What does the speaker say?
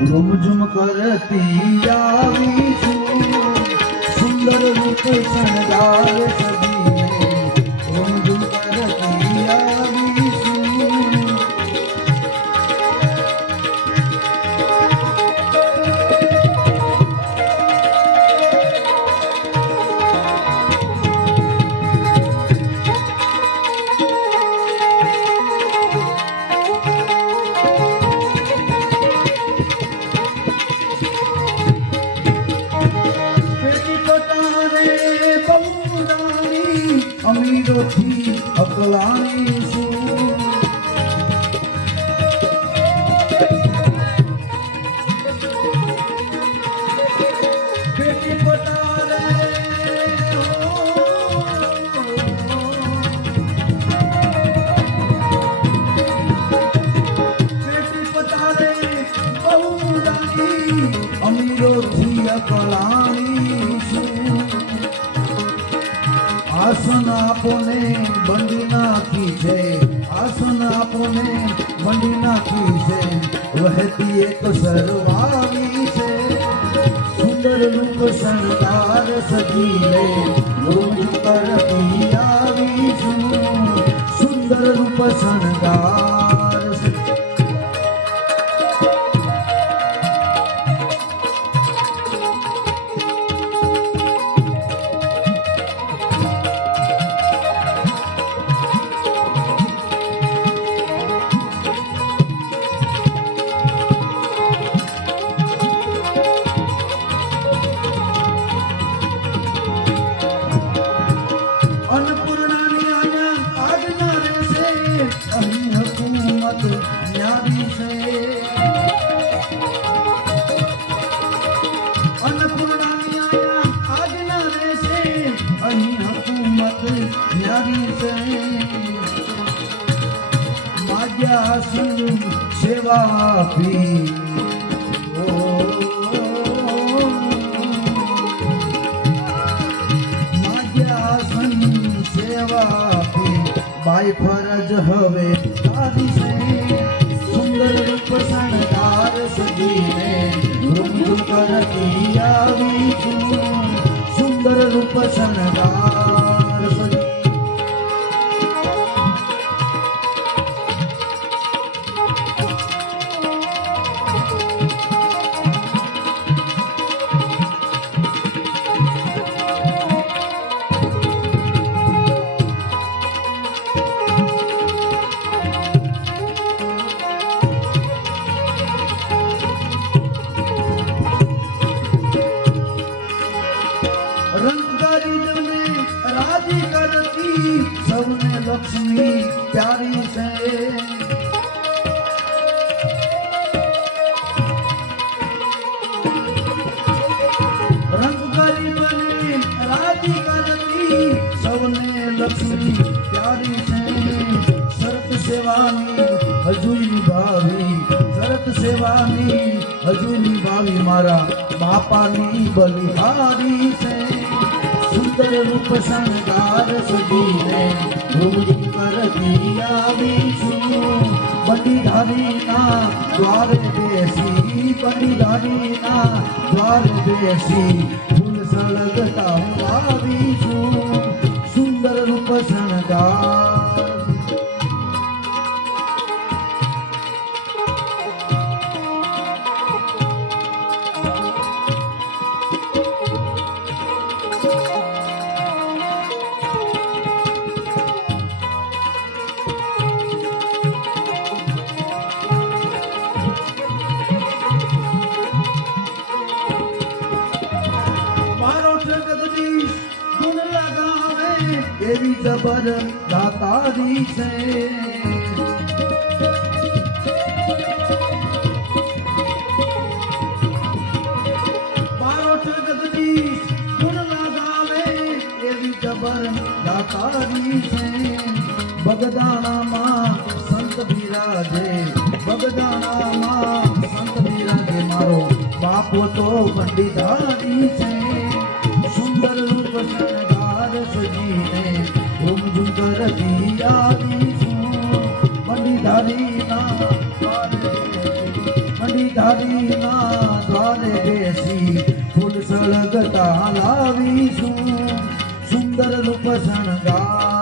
રૂમઝુમ કરતી આવી છું. સુંદર રૂપ શણગાર અમીરોથી અકલાની છું આસન આપોને બંડી નાખી છે આસન આપોને બંડી નાખી છે વહેતી એક સરવાવી છે સુંદર રૂપ શણગાર સજી લે રોજ કરતી આવી છું સુંદર રૂપ શણગાર આપી બાઈ ફરજ હવે તારી છે. સુંદર રૂપ શણગાર સજીને રૂમઝુમ કરતી આવી છું. સુંદર રૂપ શણગાર સૌને લક્ષ્મી પ્યારી છે. શરત સેવાની હજુ નિભાવી, શરત સેવાની હજુ નિભાવી મારા બાપાની બલિહારી છે. સુંદર રૂપ શણગાર સજીને રૂમ કરતી આવી છું બંદીધારીના દ્વારે બેસી બંદીધારીના દ્વારે બેસી ફૂલ સળગતા હું આવી છું સુંદર રૂપ શણગાર મારો એવી જબર દાતારી છે દાતારી છે બગદાણામાં સંત બિરાજે બગદાણામાં સંત બિરાજે મારો બાપો તો પંડિતારી છે સુંદર રૂપ શણગાર ધારીના દ્વારે બેસી ફૂલ સળગતા લાવીશું. સુંદર રૂપ શણગાર